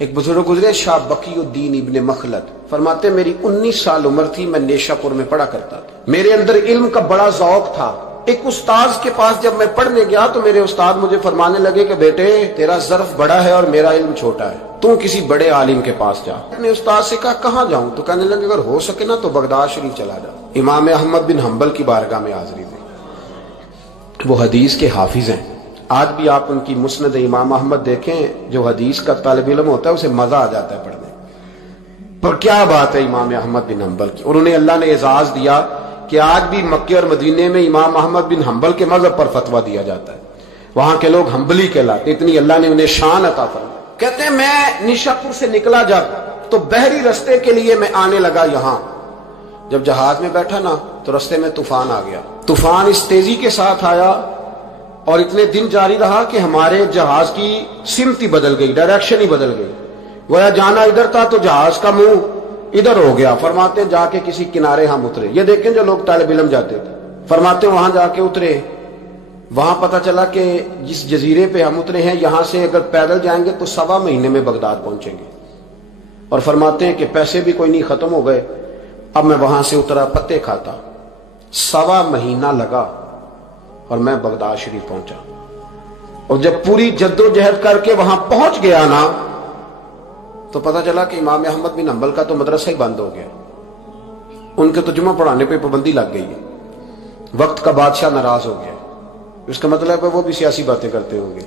ایک بزرگ گزرے شاہ بقی الدین ابن مخلد، فرماتے میری 19 سال عمر تھی، میں نیشا پور میں پڑھا کرتا تھا، میرے اندر علم کا بڑا ذوق تھا۔ ایک استاذ کے پاس جب میں پڑھنے گیا تو میرے استاد مجھے فرمانے لگے کہ بیٹے تیرا ظرف بڑا ہے اور میرا علم چھوٹا ہے، تو کسی بڑے عالم کے پاس جا۔ میں نے استاد سے کہا کہاں جاؤں؟ تو کہنے لگے اگر ہو سکے نا تو بغداد شریف چلا جا، امام احمد بن حنبل کی بارگاہ میں حاضری دے، وہ حدیث کے حافظ ہیں۔ آج بھی آپ ان کی مسند امام احمد دیکھیں، جو حدیث کا طالب علم ہوتا ہے اسے مزہ آ جاتا ہے پڑھنے پر۔ کیا بات ہے امام احمد بن حنبل کی، اور انہیں اللہ نے اعزاز دیا کہ آج بھی مکے اور مدینے میں امام احمد بن حنبل کے مذہب پر فتویٰ دیا جاتا ہے، وہاں کے لوگ حنبلی کہلاتے، اتنی اللہ نے انہیں شان عطا فرمائی۔ کہتے ہیں میں نیشاپور سے نکلا جب تو بحری رستے کے لیے میں آنے لگا یہاں، جب جہاز میں بیٹھا نا تو رستے میں طوفان آ گیا، طوفان اس تیزی کے ساتھ آیا اور اتنے دن جاری رہا کہ ہمارے جہاز کی سمت ہی بدل گئی، ڈائریکشن ہی بدل گئی، گویا جانا ادھر تھا تو جہاز کا منہ ادھر ہو گیا۔ فرماتے جا کے کسی کنارے ہم اترے، یہ دیکھیں جو لوگ طالب علم جاتے تھے، فرماتے وہاں جا کے اترے، وہاں پتہ چلا کہ جس جزیرے پہ ہم اترے ہیں یہاں سے اگر پیدل جائیں گے تو 1.25 مہینے میں بغداد پہنچیں گے، اور فرماتے ہیں کہ پیسے بھی کوئی نہیں، ختم ہو گئے۔ اب میں وہاں سے اترا پتے کھاتا، 1.25 مہینہ لگا اور میں بغداد شریف پہنچا، اور جب پوری جد و جہد کر کے وہاں پہنچ گیا نا تو پتہ چلا کہ امام احمد بن حنبل کا تو مدرسہ ہی بند ہو گیا، ان کے تو جمعہ پڑھانے پہ پابندی لگ گئی ہے، وقت کا بادشاہ ناراض ہو گیا، اس کا مطلب ہے وہ بھی سیاسی باتیں کرتے ہوں گے،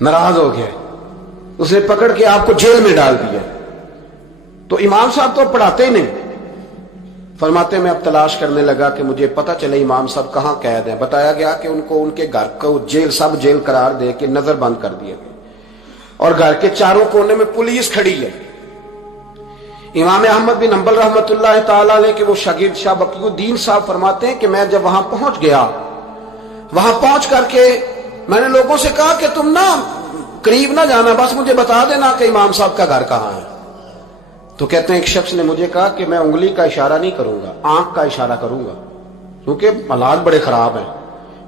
ناراض ہو گیا، اس نے پکڑ کے آپ کو جیل میں ڈال دیا۔ تو امام صاحب تو پڑھاتے ہی نہیں۔ فرماتے میں اب تلاش کرنے لگا کہ مجھے پتہ چلے امام صاحب کہاں قید ہیں، بتایا گیا کہ ان کو ان کے گھر کو جیل، سب جیل قرار دے کے نظر بند کر دیا گیا، اور گھر کے چاروں کونے میں پولیس کھڑی ہے۔ امام احمد بن حنبل رحمۃ اللہ تعالی علیہ کے وہ شاگرد شاہ بقی الدین صاحب فرماتے ہیں کہ میں جب وہاں پہنچ گیا، وہاں پہنچ کر کے میں نے لوگوں سے کہا کہ تم نا قریب نہ جانا، بس مجھے بتا دینا کہ امام صاحب کا گھر کہاں ہے۔ تو کہتے ہیں ایک شخص نے مجھے کہا کہ میں انگلی کا اشارہ نہیں کروں گا، آنکھ کا اشارہ کروں گا، کیونکہ حالات بڑے خراب ہیں۔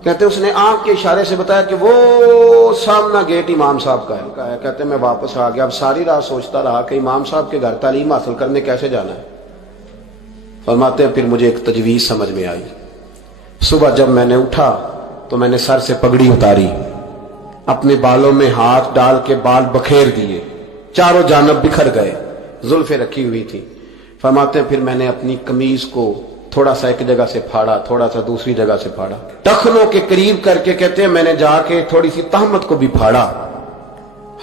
کہتے ہیں اس نے آنکھ کے اشارے سے بتایا کہ وہ سامنا گیٹ امام صاحب کا ہے۔ کہتے ہیں میں واپس آ گیا، اب ساری رات سوچتا رہا کہ امام صاحب کے گھر تعلیم حاصل کرنے کیسے جانا ہے۔ فرماتے ہیں پھر مجھے ایک تجویز سمجھ میں آئی، صبح جب میں نے اٹھا تو میں نے سر سے پگڑی اتاری، اپنے بالوں میں ہاتھ ڈال کے بال بکھیر دیے، چاروں جانب بکھر گئے، زلفیں رکھی ہوئی تھی۔ فرماتے ہیں پھر میں نے اپنی قمیض کو تھوڑا سا ایک جگہ سے پھاڑا، تھوڑا سا دوسری جگہ سے پھاڑا، ٹخنوں کے قریب کر کے کہتے ہیں میں نے جا کے تھوڑی سی تہمت کو بھی پھاڑا،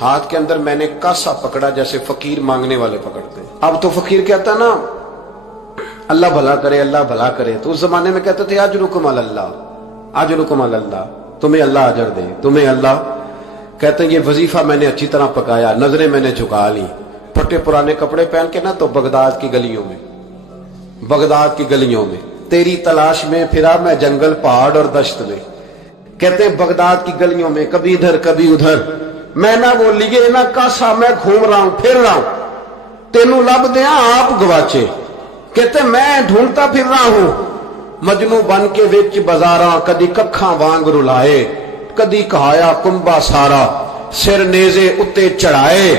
ہاتھ کے اندر میں نے کاسا پکڑا جیسے فقیر مانگنے والے پکڑتے ہیں۔ اب تو فقیر کہتا نا اللہ بھلا کرے، اللہ بھلا کرے، تو اس زمانے میں کہتے تھے اجرکم علی اللہ، اجرکم علی اللہ، تمہیں اللہ اجر دے، تمہیں اللہ۔ کہتے ہیں یہ وظیفہ میں نے اچھی طرح پکایا، نظریں میں نے جھکا لی، پھٹے پرانے کپڑے پہن کے نا تو بغداد کی گلیوں میں، بغداد کی گلیوں میں تیری تلاش میں پھرا میں جنگل، پہاڑ اور دشت میں۔ کہتے ہیں بغداد کی گلیوں میں کبھی ادھر کبھی ادھر، میں نہ وہ لیے نہ کاسا، میں گھوم رہا ہوں پھر رہا ہوں، تینوں لب دیا آپ گواچے۔ کہتے ہیں میں ڈھونڈتا پھر رہا ہوں مجنو بن کے وچ بازاراں، کدی ککھاں وانگ رلائے، کدی کہایا کنبا سارا، سر نیزے اتے چڑھائے،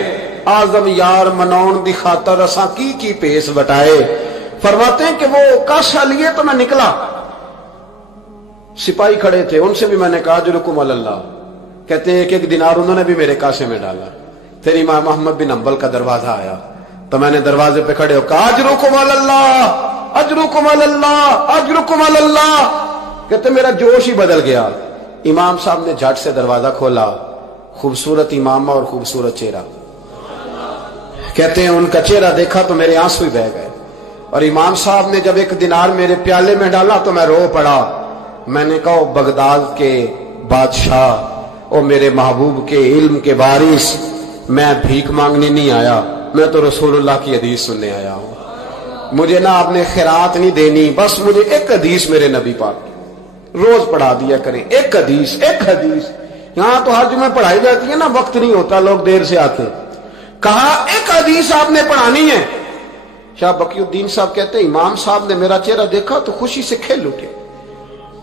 آزم یار مناؤن دی خاطر اساں کی پیس وٹائے۔ فرماتے ہیں کہ وہ کاسا لیے تو میں نکلا، سپاہی کھڑے تھے، ان سے بھی میں نے کہا اجرکم علی اللہ۔ کہتے ہیں ایک دینار انہوں نے بھی میرے کاسے میں ڈالا۔ پھر امام احمد بن حنبل کا دروازہ آیا تو میں نے دروازے پہ کھڑے ہو کہا اجرکم علی اللہ، اجرکم علی اللہ، اجرکم علی اللہ۔ کہتے میرا جوش ہی بدل گیا۔ امام صاحب نے جھٹ سے دروازہ کھولا، خوبصورت امامہ اور خوبصورت چہرہ، کہتے ہیں ان کا چہرہ دیکھا تو میرے آنسو ہی بہہ گئے، اور امام صاحب نے جب 1 دینار میرے پیالے میں ڈالا تو میں رو پڑا۔ میں نے کہا بغداد کے بادشاہ، او میرے محبوب کے علم کے وارث، میں بھیک مانگنے نہیں آیا، میں تو رسول اللہ کی حدیث سننے آیا ہوں، مجھے نہ آپ نے خیرات نہیں دینی، بس مجھے ایک حدیث میرے نبی پاک روز پڑھا دیا کریں، ایک حدیث، ایک حدیث۔ یہاں تو ہر جمعہ پڑھائی جاتی ہے نا، وقت نہیں ہوتا، لوگ دیر سے آتے ہیں، کہا ایک حدیث آپ نے پڑھانی ہے۔ شاہ بقی الدین صاحب کہتے ہیں امام صاحب نے میرا چہرہ دیکھا تو خوشی سے کھل اٹھے،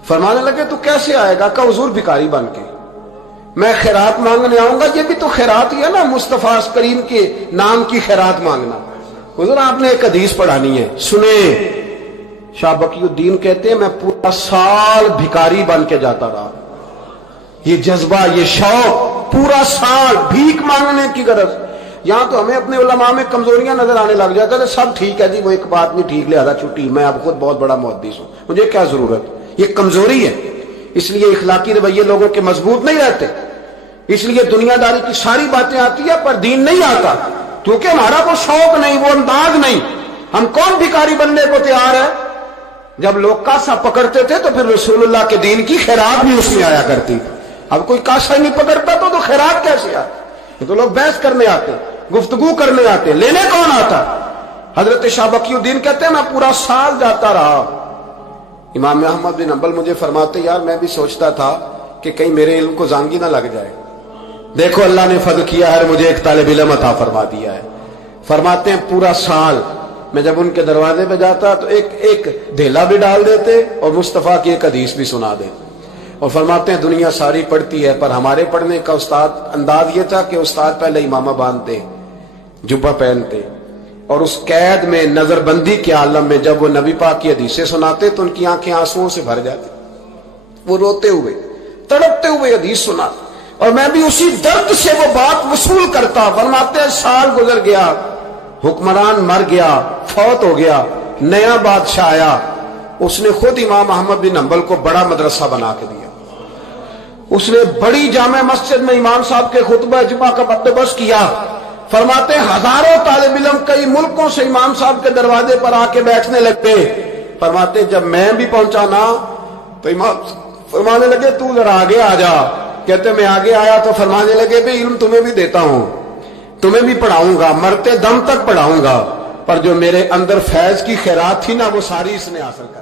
فرمانے لگے تو کیسے آئے گا؟ کہ حضور بھکاری بن کے، میں خیرات مانگنے آؤں گا، یہ بھی تو خیرات ہی ہے نا، مصطفیٰ کریم کے نام کی خیرات مانگنا۔ حضور آپ نے ایک حدیث پڑھانی ہے، سنیں۔ شاہ بقی الدین کہتے ہیں میں پورا سال بھکاری بن کے جاتا رہا، یہ جذبہ، یہ شوق، پورا سال بھیک مانگنے کی غرض۔ یہاں تو ہمیں اپنے علماء میں کمزوریاں نظر آنے لگ جاتا ہے، سب ٹھیک ہے جی، وہ ایک بات نہیں ٹھیک، لہذا چھٹی، میں اب خود بہت بڑا محدث ہوں، مجھے کیا ضرورت۔ یہ کمزوری ہے، اس لیے اخلاقی رویے لوگوں کے مضبوط نہیں رہتے، اس لیے دنیا داری کی ساری باتیں آتی ہے پر دین نہیں آتا، کیونکہ ہمارا وہ شوق نہیں، وہ انداز نہیں۔ ہم کون بھکاری بننے کو تیار ہے؟ جب لوگ کاسا پکڑتے تھے تو پھر رسول اللہ کے دین کی خیرات بھی اس میں آیا کرتی تھی۔ اب کوئی کاسا ہی نہیں پکڑتا تو خیرات کیسے آتی؟ یہ تو لوگ بحث کرنے آتے، گفتگو کرنے آتے، لینے کون آتا؟ حضرت شاہ بقی الدین کہتے ہیں میں پورا سال جاتا رہا۔ امام احمد بن حنبل مجھے فرماتے یار میں بھی سوچتا تھا کہ کہیں میرے علم کو زانگی نہ لگ جائے، دیکھو اللہ نے فضل کیا ہے، مجھے ایک طالب علم عطا فرما دیا ہے۔ فرماتے ہیں پورا سال میں جب ان کے دروازے پہ جاتا تو ایک دھیلا بھی ڈال دیتے اور مصطفیٰ کی ایک حدیث بھی سنا دیتے، اور فرماتے ہیں دنیا ساری پڑھتی ہے پر ہمارے پڑھنے کا استاد انداز یہ تھا کہ استاد پہلے امامہ باندھتے، جبہ پہنتے، اور اس قید میں نظر بندی کے عالم میں جب وہ نبی پاک کی حدیثیں سناتے تو ان کی آنکھیں آنسوؤں سے بھر جاتی، وہ روتے ہوئے تڑپتے ہوئے حدیث سنا، اور میں بھی اسی درد سے وہ بات وصول کرتا۔ فرماتے ہیں سال گزر گیا، حکمران مر گیا، فوت ہو گیا، نیا بادشاہ آیا، اس نے خود امام احمد بن حنبل کو بڑا مدرسہ بنا کے دیا، اس نے بڑی جامع مسجد میں امام صاحب کے خطبہ جمعہ کا بندوبست کیا۔ فرماتے ہیں ہزاروں طالب علم کئی ملکوں سے امام صاحب کے دروازے پر آ کے بیٹھنے لگتے۔ فرماتے جب میں بھی پہنچا نا تو امام فرمانے لگے تو ذرا آگے آ جا۔ کہتے میں آگے آیا تو فرمانے لگے بھی علم تمہیں بھی دیتا ہوں، تمہیں بھی پڑھاؤں گا، مرتے دم تک پڑھاؤں گا، پر جو میرے اندر فیض کی خیرات تھی نا وہ ساری اس نے حاصل کر